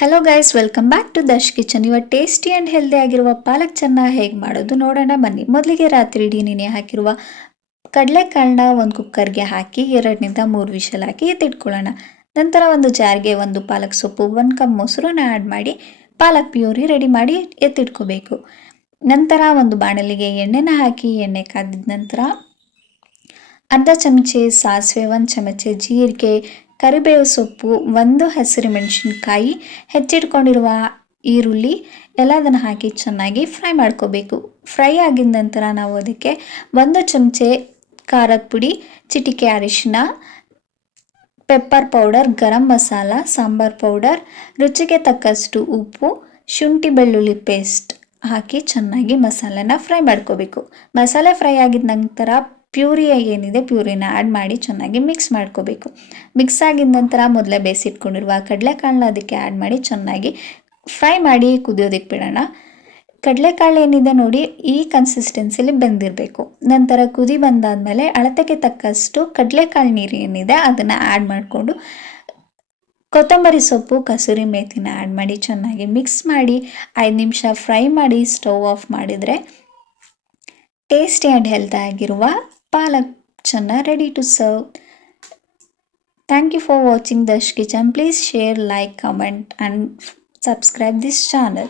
Hello guys, welcome back to dash kitchen. ಇವಾಗ tasty and healthy ಆಗಿರುವ ಪಾಲಕ್ ಚೆನ್ನ ಹೇಗೆ ಮಾಡೋದು ನೋಡೋಣ ಬನ್ನಿ. ಮೊದಲಿಗೆ ರಾತ್ರಿ ಇಡೀ ನೆನೆ ಹಾಕಿರುವ ಕಡಲೆಕಾಳನ್ನ ಒಂದು ಕುಕ್ಕರ್ಗೆ ಹಾಕಿ 2-3 ವಿಷಲ್ ಹಾಕಿ ಎತ್ತಿಟ್ಕೊಳ್ಳೋಣ. ನಂತರ ಒಂದು ಜಾರ್ಗೆ ಒಂದು ಪಾಲಕ್ ಸೊಪ್ಪು, 1 ಕಪ್ ಮೊಸರನ್ನ ಆ್ಯಡ್ ಮಾಡಿ ಪಾಲಕ್ ಪ್ಯೂರಿ ರೆಡಿ ಮಾಡಿ ಎತ್ತಿಟ್ಕೋಬೇಕು. ನಂತರ ಒಂದು ಬಾಣಲಿಗೆ ಎಣ್ಣೆನ ಹಾಕಿ ಎಣ್ಣೆ ಕಾದಿದ ನಂತರ ಅರ್ಧ ಚಮಚೆ ಸಾಸಿವೆ, 1 ಚಮಚೆ ಜೀರಿಗೆ, ಕರಿಬೇವು ಸೊಪ್ಪು, 1 ಹಸಿರು ಮೆಣಸಿನ್ಕಾಯಿ, ಹೆಚ್ಚಿಟ್ಕೊಂಡಿರುವ ಈರುಳ್ಳಿ ಎಲ್ಲದನ್ನು ಹಾಕಿ ಚೆನ್ನಾಗಿ ಫ್ರೈ ಮಾಡ್ಕೋಬೇಕು. ಫ್ರೈ ಆಗಿದ ನಂತರ ನಾವು ಅದಕ್ಕೆ 1 ಚಮಚೆ ಖಾರದ ಪುಡಿ, ಚಿಟಿಕೆ ಅರಿಶಿನ, pepper powder, garam masala, sambar powder, ರುಚಿಗೆ ತಕ್ಕಷ್ಟು ಉಪ್ಪು, ಶುಂಠಿ ಬೆಳ್ಳುಳ್ಳಿ ಪೇಸ್ಟ್ ಹಾಕಿ ಚೆನ್ನಾಗಿ ಮಸಾಲೆನ ಫ್ರೈ ಮಾಡ್ಕೋಬೇಕು. ಮಸಾಲೆ ಫ್ರೈ ಆಗಿದ ನಂತರ ಪ್ಯೂರಿ ಏನಿದೆ ಪ್ಯೂರಿನ ಆ್ಯಡ್ ಮಾಡಿ ಚೆನ್ನಾಗಿ ಮಿಕ್ಸ್ ಮಾಡ್ಕೋಬೇಕು. ಮಿಕ್ಸ್ ಆಗಿದ ನಂತರ ಮೊದಲೇ ಬೇಯಿಸಿಟ್ಕೊಂಡಿರುವ ಕಡಲೆಕಾಳನ್ನ ಅದಕ್ಕೆ ಆ್ಯಡ್ ಮಾಡಿ ಚೆನ್ನಾಗಿ ಫ್ರೈ ಮಾಡಿ ಕುದಿಯೋದಕ್ಕೆ ಬಿಡೋಣ. ಕಡಲೆಕಾಳು ಏನಿದೆ ನೋಡಿ, ಈ ಕನ್ಸಿಸ್ಟೆನ್ಸಿಲಿ ಬೆಂದಿರಬೇಕು. ನಂತರ ಕುದಿ ಬಂದಾದಮೇಲೆ ಅಳತೆಗೆ ತಕ್ಕಷ್ಟು ಕಡಲೆಕಾಳು ನೀರು ಏನಿದೆ ಅದನ್ನು ಆ್ಯಡ್ ಮಾಡಿಕೊಂಡು ಕೊತ್ತಂಬರಿ ಸೊಪ್ಪು, ಕಸೂರಿ ಮೇಥಿನ ಆ್ಯಡ್ ಮಾಡಿ ಚೆನ್ನಾಗಿ ಮಿಕ್ಸ್ ಮಾಡಿ 5 ನಿಮಿಷ ಫ್ರೈ ಮಾಡಿ ಸ್ಟವ್ ಆಫ್ ಮಾಡಿದರೆ ಟೇಸ್ಟಿ ಆ್ಯಂಡ್ ಹೆಲ್ದಿ ಆಗಿರುವ ಪಾಲಕ್ ಚೆನ್ನ ready to serve. Thank you for watching Dash Kitchen. Please share, like, comment and subscribe this channel.